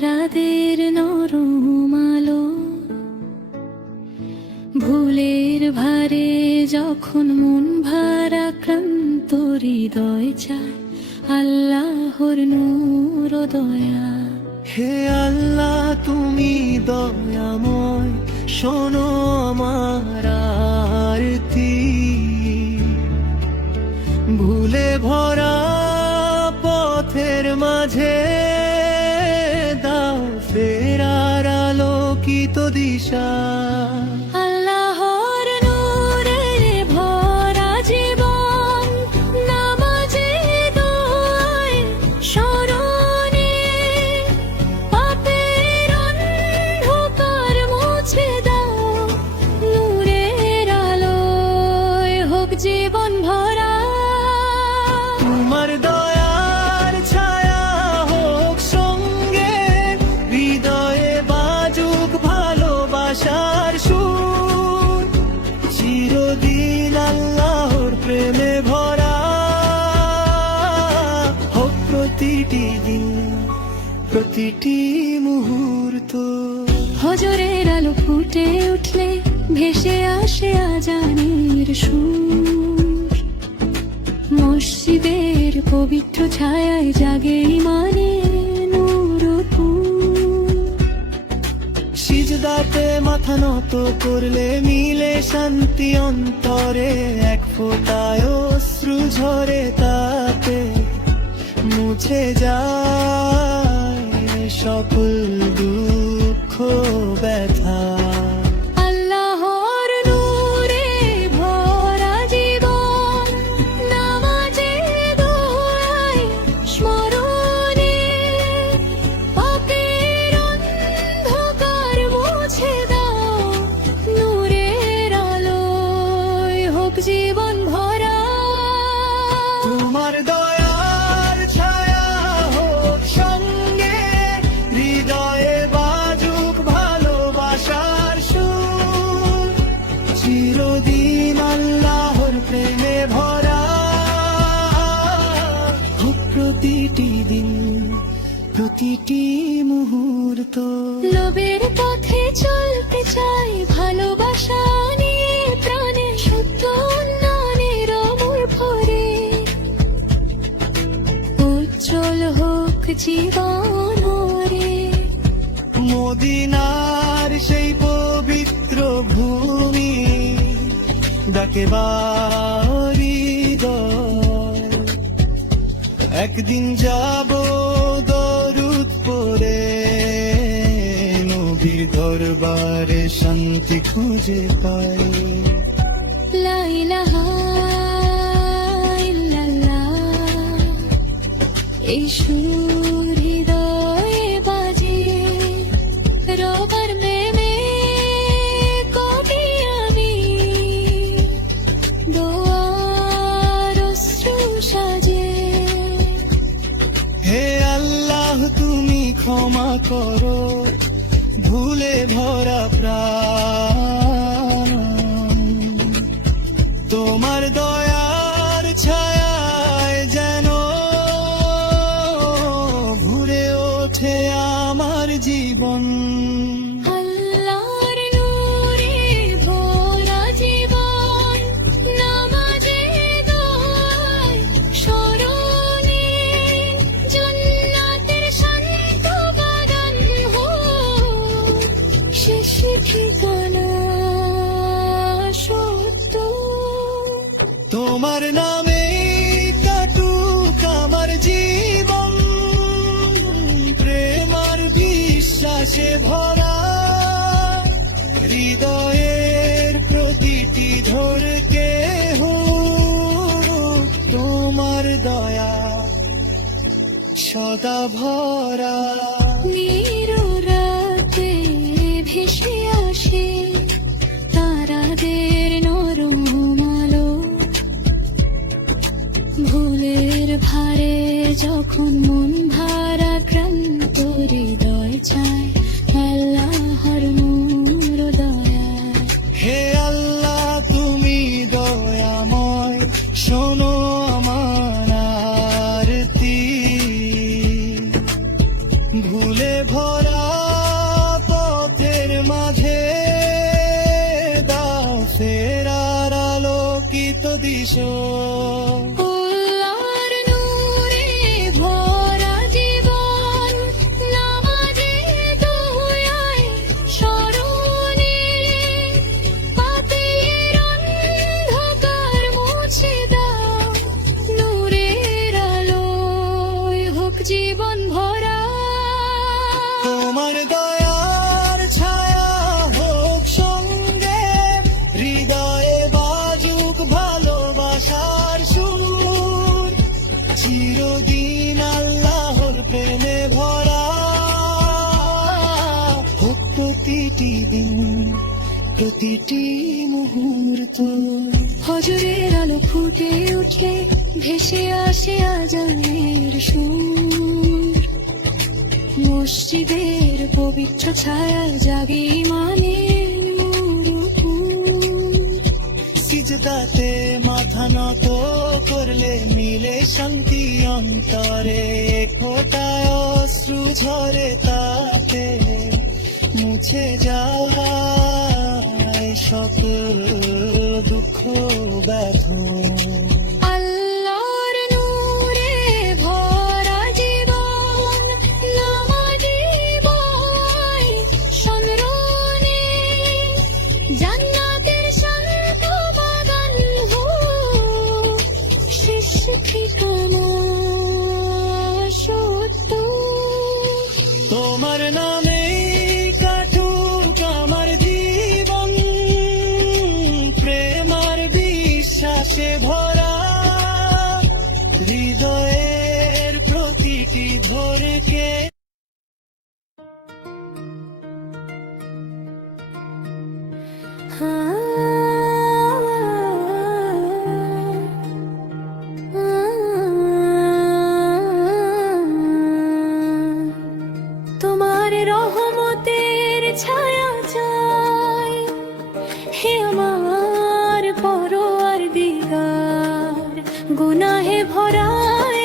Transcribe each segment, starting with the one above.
তারাদের নরম আলো, ভুলের ভারে যখন মন ভারাক্রান্ত হৃদয় চায় আল্লাহর নূর ও দয়া। হে আল্লাহ তুমি দয়াময়, শোনো আমার আরতি। ভুলে ভরা পথের মাঝে দাও ফেরার আলোকিত দিশা। আল্লাহর নূরে ভরা জীবন, নামাজে দোয়ায় স্মরণে পাপের অন্ধকার মুছে দাও, নূরের আলোয় হোক জীবন ভরা। তোমার দয়ার ছায়া হোক সঙ্গে, হৃদয়ে বাজুক ভালোবাসার সুর। চিরদিন আল্লাহর প্রেমে ভরা হোক প্রতিটি দিন, প্রতিটি মুহূর্ত। হজরের আলো ফুটে উঠলে ভেসে আসে আজানের সুর, মসজিদের পবিত্র ছায়ায় জাগে ঈমানের নূরপুর। সিজদাতে মাথা নত করলে মিলে শান্তি অন্তরে, এক ফোঁটায় অশ্রু ঝরে তাতে মুছে যায় সকল দুঃখ ব্যথা। আল্লাহর নূরে ভরা জীবন, নামাজে দোয়ায় স্মরণে পাপের অন্ধকার মুছে দাও, নূরের আলোয় হোক জীবন ভরা। তোমার দয়ার ছায়া হোক সঙ্গে, হৃদয়ে বাজুক ভালোবাসার সুর। চিরদিন আল্লাহর প্রেমে ভরা হোক প্রতিটি দিন, প্রতিটি মুহূর্ত। লোভের পথে চলতে চাই ভালোবাসা নিয়ে প্রাণে, সত্য উন্নয়নের অমর ভরে উজ্জ্বল হোক জীবন রে। মদিনার সেই পবিত্র ভূমি ডাকে হৃদয়। একদিন যাব দরুদ পড়ে, নবীর দরবারে শান্তি খুঁজে পাই। লা ইলাহা ইল্লাল্লাহ, এই সুর হৃদয়ে বাজে রবার প্রেমে কবি আমি, দোয়ার অশ্রু সাজে। হে আল্লাহ তুমি ক্ষমা করো ভুলে ভরা প্রাণ। তোমার দয়ার ছায়ায় যেন ভরে ওঠে আমার জীবন। আল্লাহর নূরে ভরা জীবন, নামাজে দোয়ায় স্মরণে জান্নাতের শান্ত বাগান হোক শেষ ঠিকানা সত্য। তোমার নামে কাটুক আমার জীবন, প্রেম আর বিশ্বাসে ভরা। হৃদয়ের প্রতিটি ধরকে হোক তোমার দয়া সদা ভরা। নিরুরাতে ভেসে আসে তারাদের নরম আলো, ভুলের ভারে যখন মন ভারাক্রান্ত হৃদয় চায় আল্লাহর নূর ও দয়া। হে আল্লাহ তুমি দয়াময়, শোনো আমার আরতি। ভুলে ভরা তো দিশো। আল্লাহর নূরে ভরা জীবন, নামাজে দোয়ায় স্মরণে, বাতিলের অন্ধকার মুছে দাও, নূরের আলোয় হোক জীবন ভরা। তোমার দয়ার ছায়া হোক সঙ্গে, হৃদয়ে বাজুক ভালোবাসার সুর, চিরদিন আল্লাহর প্রেমে ভরা হোক প্রতিটি দিন, প্রতিটি মুহূর্ত। ফজরের আলো ফুটে উঠে ভেসে আসে আজানের সুর, মসজিদের পবিত্র ছায়া জাগে ইমানের নূর। সিজদাতে মাথা নত করলে মিলে শান্তি অন্তরে, ফোটায় অশ্রু ঝরে তাতে মুছে যায় সকল দুঃখ ব্যথা। আল্লাহর নূরে ভরা জীবন, নামাজে বয় স্মরণে, জান্নাতের শান্ত বাগান হোক শেষ ঠিকানা সত্য। তোমার নামে কাটুক আমার জীবন, প্রেম আর বিশ্বাসে ভরা, হৃদয়ের প্রতিটি ভোরকে। তোমার রহমতের ছায়া চাই, হে আমার পরওয়ার দিগার, গুনাহে ভরা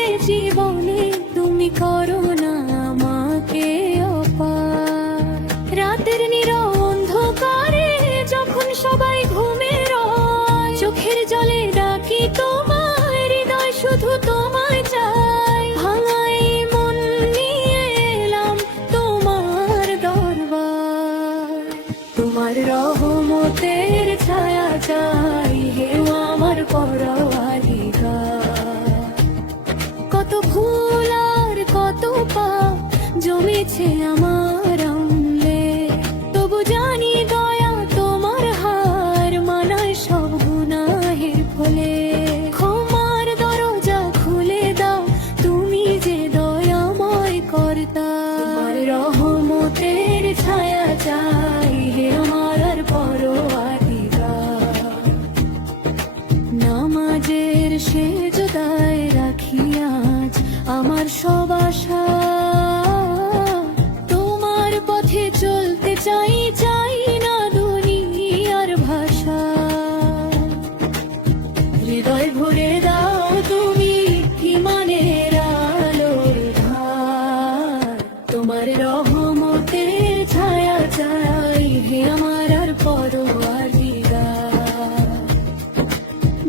এ জীবনে তুমি করো না আমাকে অপার। রাতের নীরব অন্ধকারে যখন সবাই ঘুমে রয়, চোখের জলে ডাকি তোমায়, হৃদয় শুধু তোমায় চাই। ভাঙাই মন নিয়ে এলাম তোমার দরবার, তোমার রহমতের ছায়া চাই, হে আমার পরওয়ারদিগার। কত ভুল আর কত পাপ জমেছে আমার আমলে, তবু জানি দয়া তোমার হার মানায় সব গুনাহের ফলে। ক্ষমার দরজা খুলে দাও তুমি যে দয়াময় কর্তা, তোমার রহমতের ছায়া চাই, হে আমার পরওয়ারদিগার। নামাজের সেজদায় রাখি আজ আমার সব আশা, তোমার পথে চলতে চাই, চাই না দুনিয়ার ভাষা। হৃদয় ভরে দাও তুমি ইমানের আলোর ধার, তোমার রহমতের ছায়া চাই, হে আমার পরওয়ারদিগার।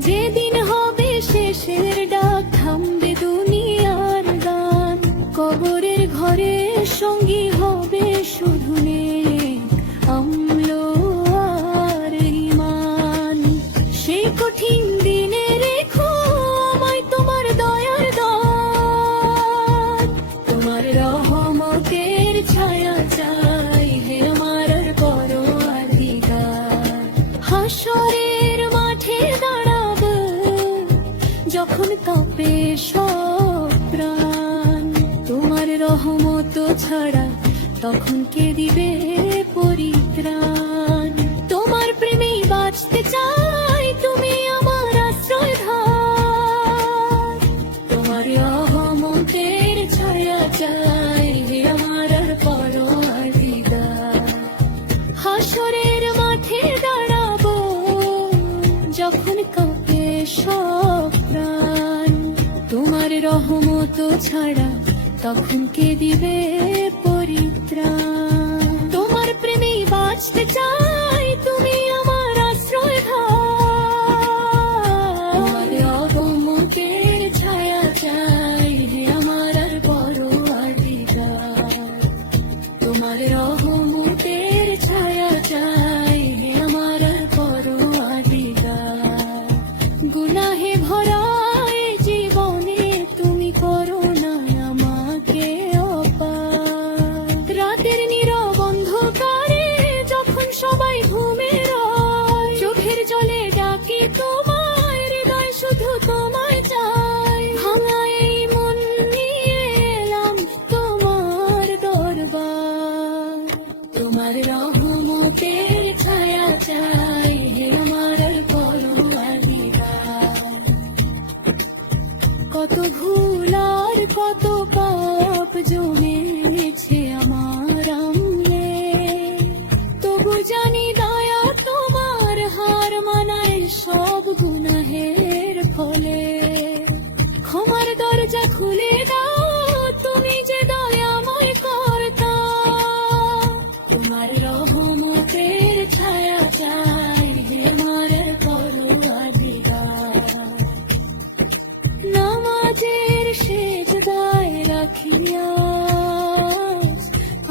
যেদিন হবে শেষের ডাক, থামবে দুনিয়ার গান, কবরের ঘরে সঙ্গী হবে শুধু নেক আমল আর ঈমান। সেই কঠিন দিনে রেখো আমায় তোমার দয়ার দান, তোমার রহমতের ছায়া চাই, হে আমার পরওয়ারদিগার। হাসরের মাঠে দাঁড়াবো যখন কাঁপে সব প্রাণ, তোমার রহমত ছাড়া তখন কে দিবে পরিত্রাণ। তোমার প্রেমেই বাঁচতে চাই, তুমি আমার আশ্রয় ধার, তোমার রহমতের ছায়া চাই, হে আমার পরওয়ারদিগার। হাসরের মাঠে দাঁড়াবো যখন কাঁপে সব প্রাণ, তোমার রহমত ছাড়া তখন কে দিবে পরিত্রাণ। তোমার প্রেমেই বাঁচতে চাই, তুমি আমার আশ্রয় ধার, কত ভুল আর কত পাপ জমেছে আমার আমলে, তবু জানি দয়া তোমার হার মানায় সব গুনাহের ফলে। ক্ষমার দরজা খুলে দাও, তুমি যে দয়াময় কর্তা, তোমার রহমতের ছায়া চাই হে আমার পরওয়ারদিগার। নামাজের সেজদায় রাখিয়া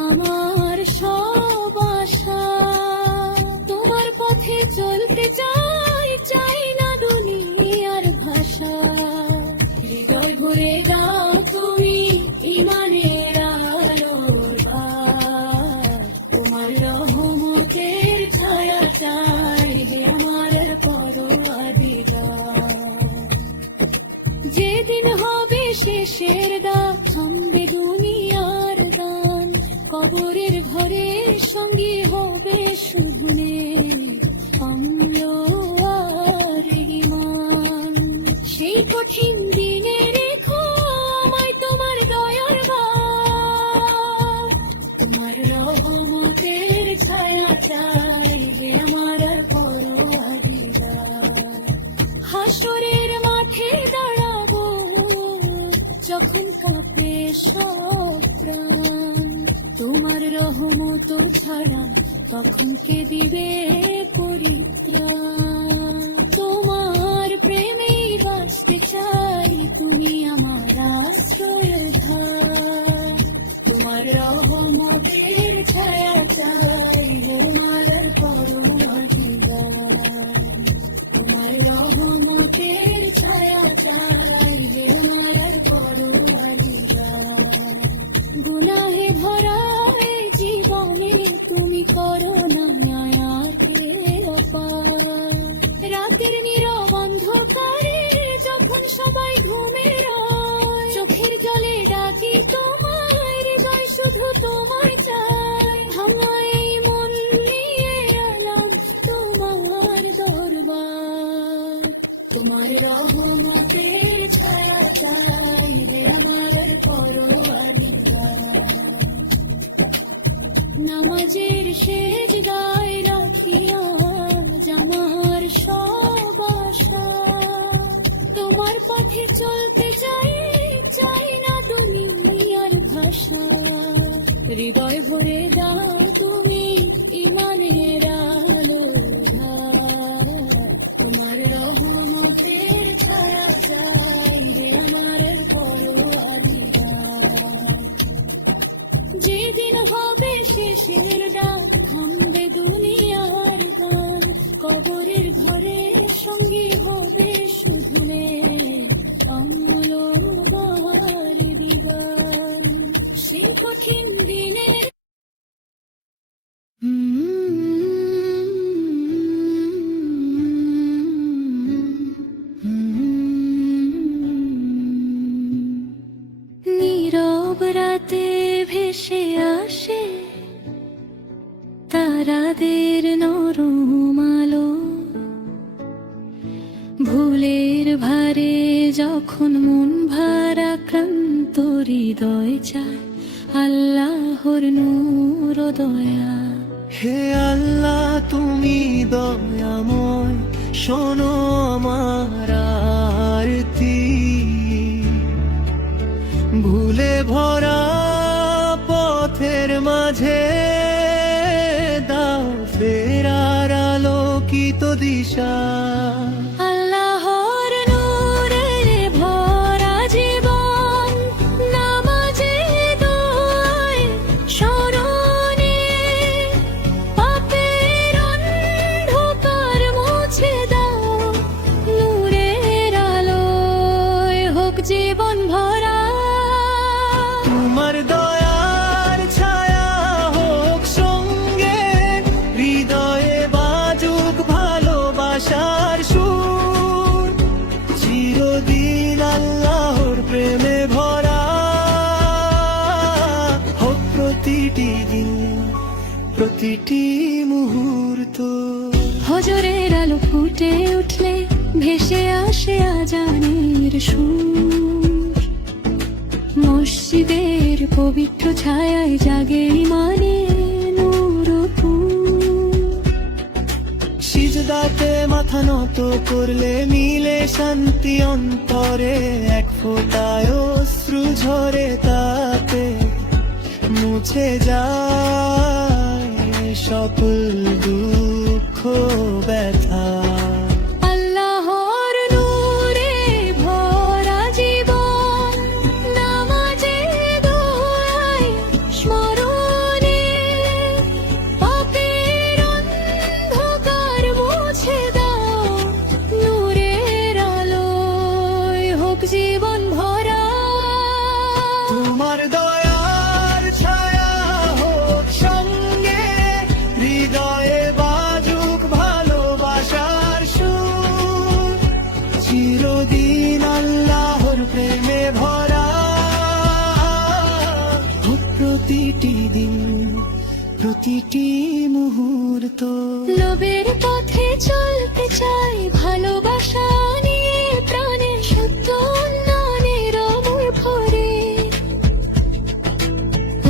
আমার সব আশা, তোমার পথে চলতে চাই, চাই না দুনিয়ার ভাষা। হৃদয় ভরে দাও তুমি ইমানের আলোর ভার, তোমার রহমতের ছায়া চাই হে আমার পরওয়ারদিগার। যেদিন হবে শেষের দাগ, থামবে দুনিয়ার গান, কবরের ঘরে সঙ্গী হবে শুধু অম্ল আর ঈমান। সেই কঠিন দিনে রেখো আমায় তোমার দয়ার বাণ, তোমার রহমতের ছায়া চাই হে আমার পরওয়ারদিগার। হাসরের মাঠে দাঁড়াবো যখন কাঁপে সব প্রাণ, তোমার রহমত ছাড়া তখন কে দিবে পরিত্রাণ। তোমার প্রেমেই বাঁচতে চাই, তুমি আমার আশ্রয়ের ধার, তোমার রহমতের ছায়া চাই আমার পরওয়ারদিগার। তোমার রহমতের ছায়া চাই হে আমার পরওয়ারদিগার। গুনাহে ভরা এ জীবনে তুমি করো না মায়াতে অপার। রাতের নীরব অন্ধকারে যখন সবাই ঘুমে রয়, চোখের জলে ডাকি তোমায়, হৃদয় শুধু তোমায় চায়। ভাঙা এই মন নিয়ে এলাম তোমার দরবার, তোমার রহমতের ছায়া চাই হে আমার পরওয়ারদিগার। নামাজের সেজদায় রাখিয়া আমার সব আশা, তোমার পথে চলতে চাই, চাই না দুনিয়ার ভাষা। হৃদয় ভরে দাও তুমি ইমানের আলোর ধার, তোমার রহমতের ছায়া চাই হে আমার পরওয়ারদিগার। যেদিন হবে শেষের ডাক, থামবে দুনিয়ার গান, কবরের ঘরে সঙ্গী হবে শুধু অম্ল আর দিবান। সেই কঠিন দিনের নীরব রাতে ভেসে আসে তারাদের নরম আলো, ভুলের ভারে যখন মন ভারা ক্লান্ত হৃদয় চায় আল্লাহর নূর ও দয়া। হে আল্লাহ তুমি দয়াময়, শোনো আমার আরতি। ভুলে ভরা পথের মাঝে দাও ফেরার আলোকিত দিশা। আল্লাহর নূরে ভরা জীবন, নামাজে দোয়ায় স্মরণে পাপের অন্ধকার মুছে দাও, নূরের আলোয় হোক জীবন ভরা। তোমার দয়ার ছায়া হোক সঙ্গে, হৃদয়ে বাজুক ভালোবাসার সুর। চিরদিন আল্লাহর প্রেমে ভরা হোক প্রতিটি দিন, প্রতিটি মুহূর্ত। হজরের আলো ফুটে উঠলে ভেসে আসে আজানের সুর। পবিত্র ছায়ায় জাগে মানে সিজদাতে মাথা নত করলে মিলে শান্তি অন্তরে, এক ফোঁটায় অশ্রু ঝরে তাতে মুছে যায় সকল দুঃখ ব্যথা। আল্লাহর নূরে ভরা জীবন, নামাজে দোয়ায় স্মরণে পাপের অন্ধকার মুছে দাও, নূরের আলোয় হোক জীবন ভরা। তোমার দয়ার ছায়া হোক সঙ্গে, হৃদয়ে বাজুক ভালোবাসার সুর, চিরদিন আল্লাহর প্রেমে ভরা হোক প্রতিটি দিন, প্রতিটি মুহূর্ত। লোভের পথে চলতে চাই ভালোবাসা নিয়ে, প্রাণের সত্য উন্নয়নের অমূল ভরে,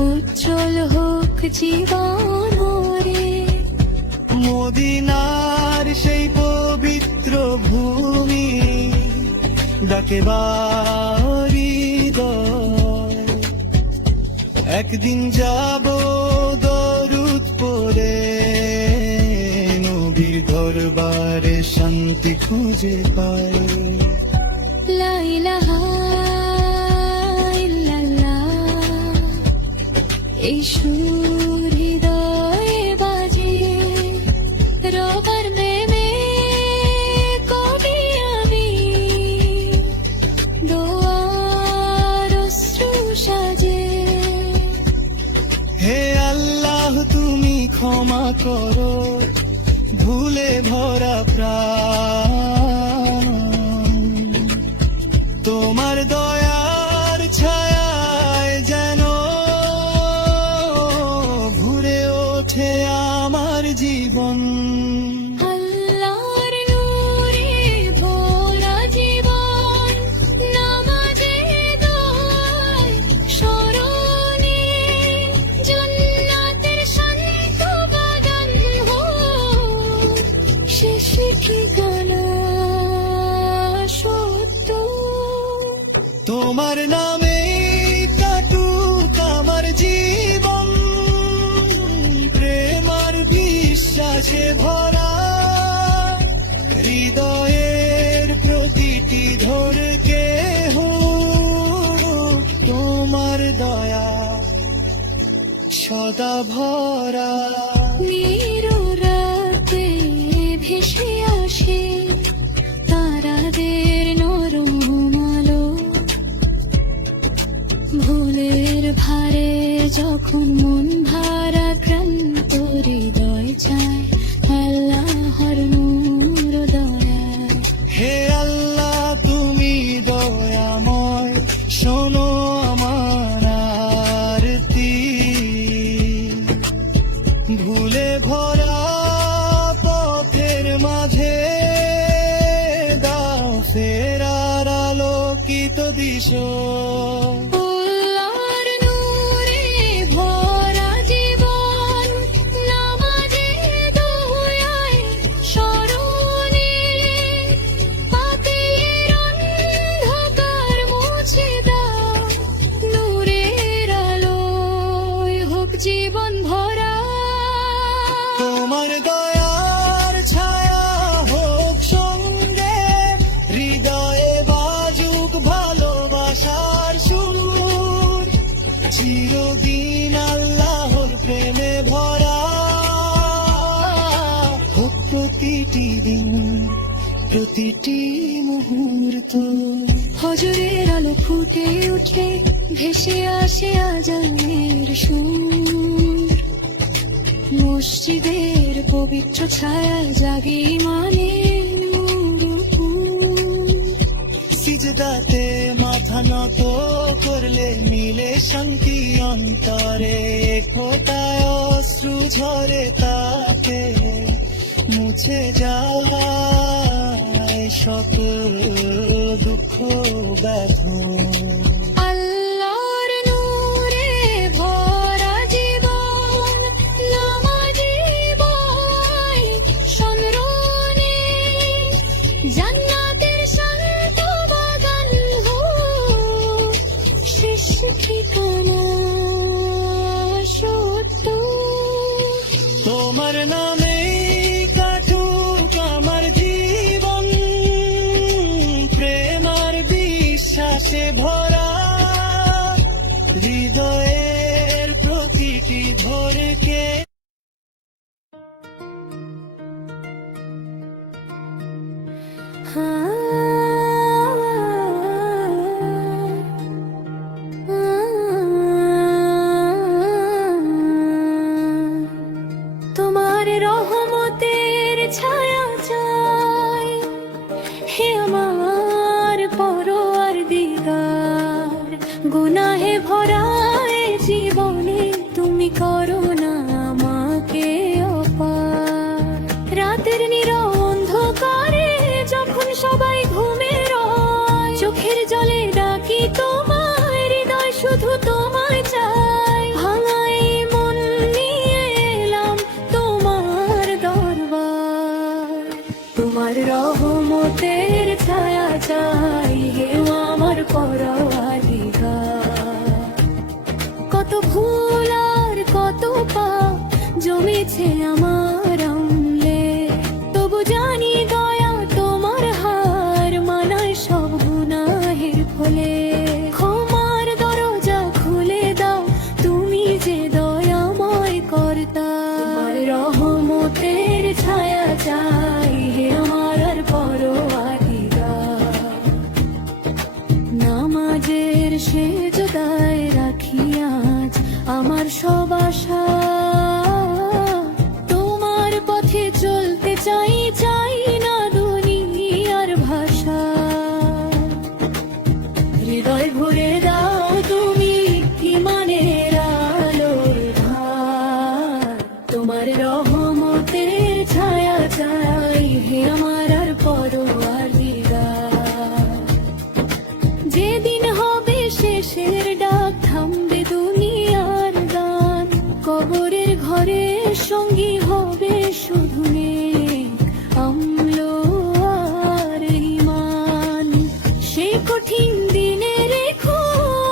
উজ্জ্বল হোক জীবন রে। মদিনার সেই পবিত্র ভূমি ডাকে হৃদয়, একদিন যাব দরুদ পড়ে, নবীর দরবারে শান্তি খুঁজে পাই। লা ইলাহা ইল্লাল্লাহ, এই সুর হৃদয়ে বাজে, রবার প্রেমে কবি আমি, দোয়ার অশ্রু সাজে। হে আল্লাহ তুমি ক্ষমা করো ভুলে ভরা প্রাণ, তোমার দয়ার ছায়ায় যেন ভরে ওঠে আমার জীবন। আল্লাহর নূরে ভরা জীবন, নামাজে দোয়ায় স্মরণে জান্নাতের শান্ত বাগান হোক শেষ ঠিকানা সত্য। তোমার নামে কাটুক আমার জীবন, প্রেম আর বিশ্বাসে ভরা, হৃদয়ের প্রতিটি ধরকে হোক তোমার দয়া সদা ভরা। নিরু রাতে ভেসে আসে তারাদের নরম আলো, ভুলের ভারে যখন মন ভারা ক্লান্ত হৃদয় চায় আল্লাহর নূর দয়া। হে আল্লাহ তুমি দয়াময়, শোনো আমার আরতি, ভুলে ভরা পথের মাঝে দাও ফেরার আলোকিত দিশা। আল্লাহর নূরে ভরা জীবন, নামাজে দোয়ায় স্মরণে পাপের অন্ধকার মুছে দাও, নূরের আলোয় হোক জীবন ভরা। তোমার দয়ার ছায়া হোক সঙ্গে, হৃদয়ে বাজুক ভালোবাসার সুর, চিরদিন আল্লাহর প্রেমে ভরা হোক প্রতিটি দিন, প্রতিটি মুহূর্ত। ফজরের আলো ফুটে উঠে ভেসে আসে আজানের সুর, মসজিদের পবিত্র ছায়া জাগে মানে সিজদাতে মাথা নত করলে মিলে শান্তি অন্তরে, ফোঁটায় অশ্রু ঝরে তাতে মুছে যায় সকল দুঃখ ব্যথা। আল্লাহর নূরে ভরা হৃদয়ের প্রতিটি ভোরকে। তোমার রহমতের ছায়া চাই হে আমার পরোয়ার দিগার, গুনাহে ভরা এ জীবনে তুমি করো না আমাকে অপার। রাতের নীরব অন্ধকারে যখন সবাই ঘুমে রয়, চোখের জলে ডাকি তোমায়, হৃদয় শুধু তোমায় চাই। ভাঙাই মন নিয়ে এলাম তোমার দরবার, তোমার রহমতের ছায়া চাই হে আমার পরোয়ার দিগার। কত ভুল আর কত পাপ জমেছে আমার আমলে, তবু জানি দয়া তোমার হার মানায় সব গুনাহের ফলে। ক্ষমার দরজা খুলে দাও তুমি যে দয়াময় কর্তা, তোমার রহমতের ছায়া চাই হে আমার আর পরোয়ার দিগার। নামাজের সেজদায় রাখি আজ আমার সব আশা, তোমার পথে চলতে চাই, চাই না দুনিয়ার ভাষা। হৃদয় ভরে দাও তুমি ইমানের আলোর ধার, তোমার রহমতের ছায়া চাই হে আমার আর পরোয়ার দিগার। যেদিন হবে শেষের ডাক থামবে দুনিয়ার গান, কবরের ঘরে সঙ্গী হবে শুধু নেক আমল আর ঈমান। সেই কঠিন দিনে রেখো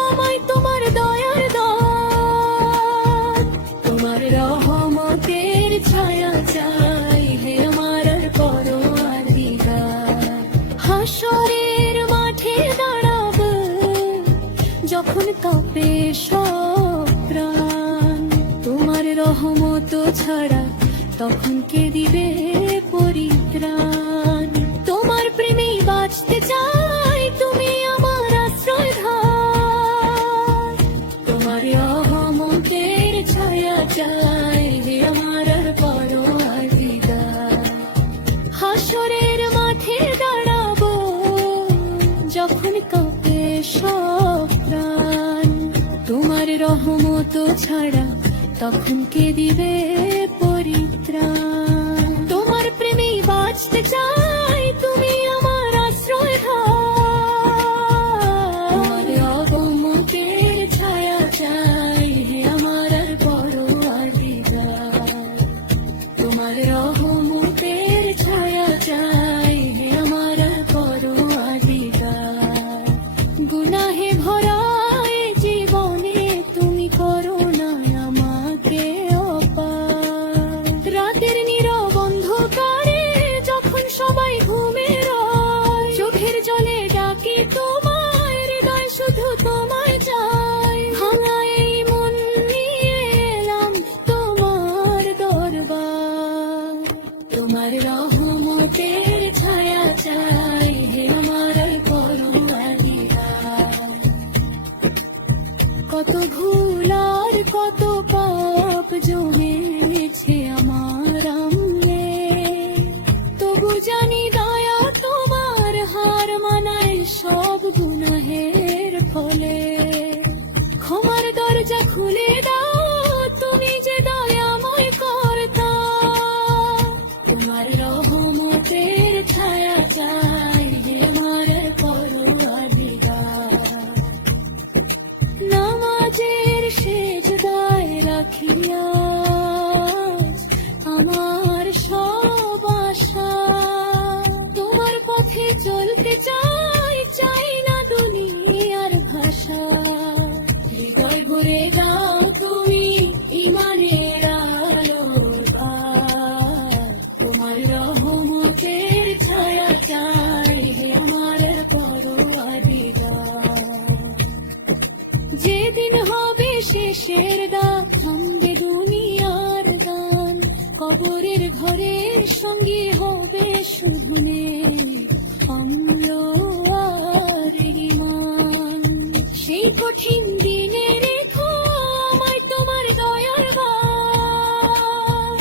আমায় তোমার দয়ার দান, তোমার রহমতের ছায়া চাই হে আমার আর পরোয়ার দিগার। হাসরের মাঠে দাঁড়াবো যখন কাঁপে সব প্রাণ, তোমার রহমত ছাড়া তখন কে দিবে পরিত্রাণ। তোমার প্রেমেই বাঁচতে চাই তুমি আমার আশ্রয় ধার, তোমার রহমতের ছায়া চাই হে আমার আর পরোয়ার দিগার। হাসরের মাঠে দাঁড়াবো যখন কাঁপে সব প্রাণ, তোমার রহমত ছাড়া তখন কে দিবে পরিত্রাণ। তোমার প্রেমেই বাঁচতে চাই তুমি আমার আশ্রয় ধার, তোমার রহমতের ছায়া চাই হে আমার আর পরোয়ার দিগার। তোমার রহমতের ছায়া চাই হে আমার আর পরোয়ার দিগার। গুনাহে ভরা এ জীবনে তুমি করো না আমাকে অপার। রাতের নীরব অন্ধকারে যখন সবাই সঙ্গী হবে শুধু অম্ল আর ইমান। সেই কঠিন দিনে রেখো আমায় তোমার দয়ার বাণ।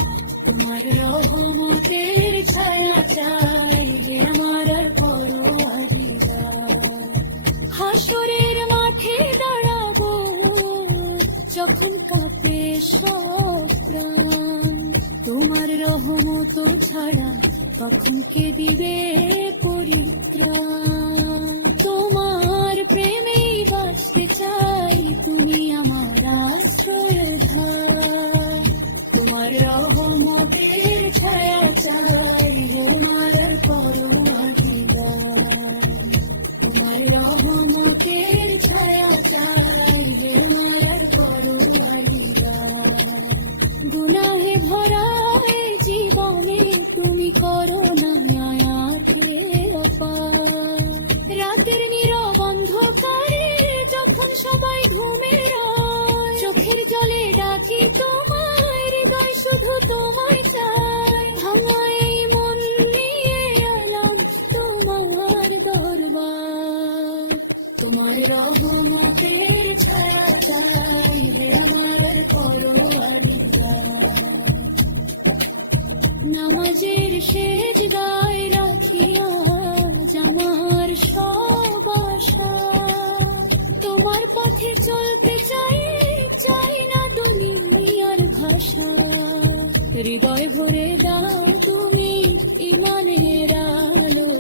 তোমার রহমতের ছায়া চাই যে আমার আর পরওয়ার। হাসরের মাঠে দাঁড়াবো যখন কাঁপে সব প্রাণ। তোমার রহমত ছাড়া তখন কে দিবে পরিত্রাণ। তোমার প্রেমেই বাঁচতে চাই, তুমি আমার আশ্রয়ধার। তোমার রহমতের ছায়া চাই আমার আর পরওয়ার। তোমার রহমতের ছায়া চাই আমার আর পরওয়ার। গুনাহে ভরা এ জীবনে তুমি করো না আয়াতের অপার। রাতের নীরব অন্ধকারে যখন সবাই ঘুমে রয়, চোখের জলে ডাকি তোমায়, হৃদয় শুধু তোমায় চায়। ভাঙা এই মন নিয়ে এলাম তোমার দরবার। তোমার রহমতের ছায়া চাই আমার আর পরওয়ার। নামাজের সেজদায় রাখি আজ আমার সব আশা। তোমার পথে চলতে চাই, চাই না দুনিয়ার ভাষা। হৃদয় ভরে দাও তুমি ইমানের আলো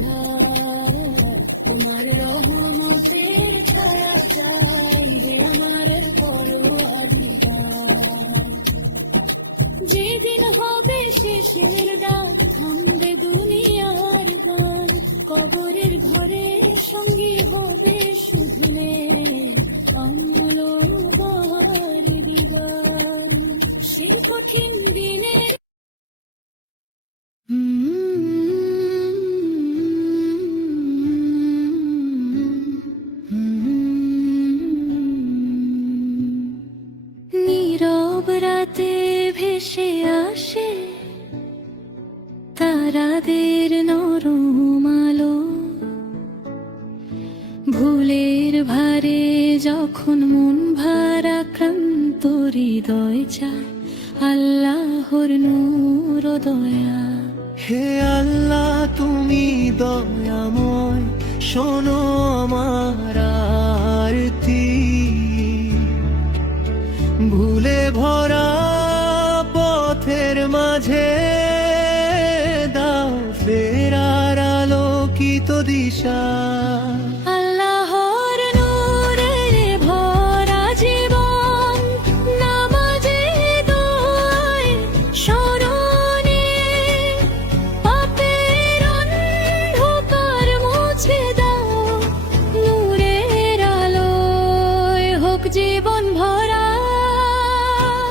ধার। তোমার রহমতের ছায়া চাই আমার পরওয়ার। যেদিন হবে শেষের ডাক, থামবে দুনিয়ার গান। কবরের ঘরে সঙ্গী হবে শুধু অম্ল আর জীবন। সেই কঠিন দিনের নীরব রাতে ভেসে আসে তারাদের নরম আলো। ভুলের ভারে যখন মন ভারাক্রান্ত হৃদয় চায় আল্লাহর নূর ও দয়া। হে আল্লাহ তুমি দয়াময়, শোনো আমার আরতি। ভুলে ভরা পথের মাঝে দাও ফেরার আলোকিত দিশা। আল্লাহর নূরে ভরা জীবন, নামাজে দোয়ায় স্মরণে পাপের অন্ধকার মুছে দাও। নূরের আলোয় হোক জীবন ভরা।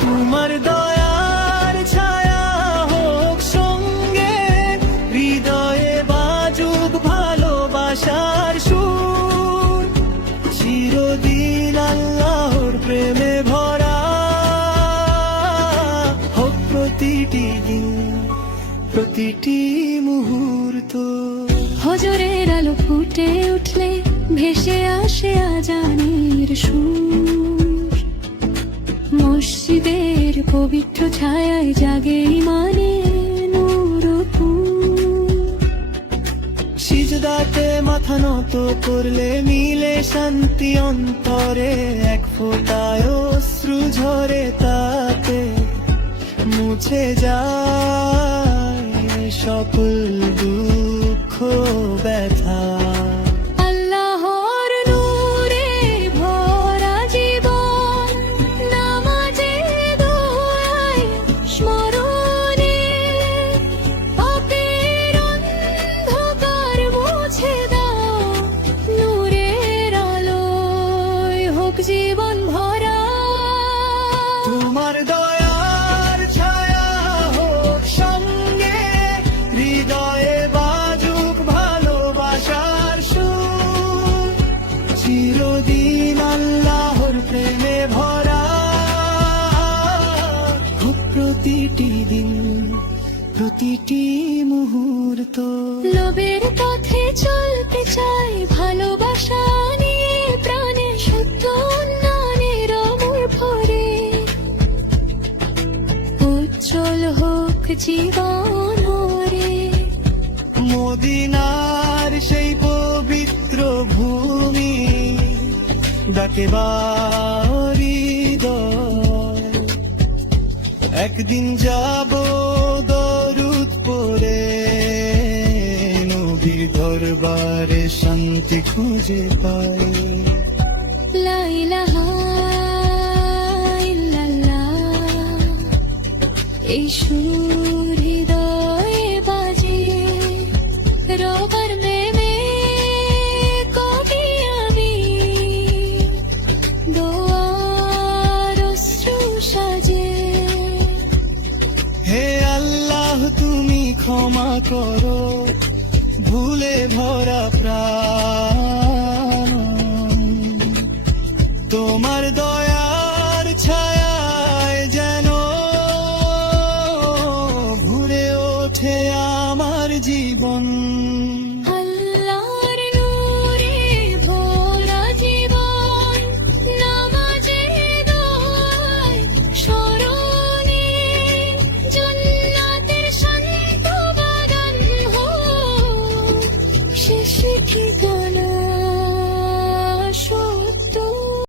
তোমার দয়ার ছায়া হোক সঙ্গে, হৃদয়ে বাজুক ভালোবাসার সুর। চিরদিন আল্লাহর প্রেমে ভরা হোক প্রতিটি দিন, প্রতিটি মুহূর্ত। হজরের আলো ফুটে উঠলে ভেসে আসে আজানের সুর। মসজিদের পবিত্র ছায়ায় জাগে ইমানের নূরপুর। সিজদাতে মাথা নত করলে মিলে শান্তি অন্তরে। এক ফোঁটায় অশ্রু ঝরে তাতে মুছে যায় সকল দুঃখ ব্যথা। আল্লাহর নূরে ভরা জীবন, নামাজে দোয়ায় স্মরণে পাপের অন্ধকার মুছে দাও। নূরের আলোয় হোক জীবন ভরা। তোমার দয়ার ছায়া হোক সঙ্গে, হৃদয়ে বাজুক ভালোবাসার সুর। চিরদিন আল্লাহর প্রেমে ভরা হোক প্রতিটি দিন, প্রতিটি প্রতিটি মুহূর্ত। লোভের পথে চলতে চাই ভালোবাসা নিয়ে প্রাণে সত্য উন্নয়নের অমর ভরে উজ্জ্বল হোক জীবন রে। মদিনার সেই পবিত্র ভূমি ডাকে হৃদয়, একদিন যাব দরুদ পড়ে নবীর দরবারে শান্তি খুঁজে পাই। লা ইলাহা ইল্লাল্লাহ, এই সুর হৃদয়ে বাজে রবার মেমে কবি আমি দোয়ার অশ্রু সাজে। হে আল্লাহ তুমি ক্ষমা করো ভুলে ভরা প্রাণ, তোমার দয়ার ছায়ায় যেন ভরে ওঠে আমার জীবন। আল্লাহর নূরে ভরা জীবন, নামাজে দোয়ায় স্মরণে জান্নাতের শান্ত বাগান হোক শেষ ঠিকানা।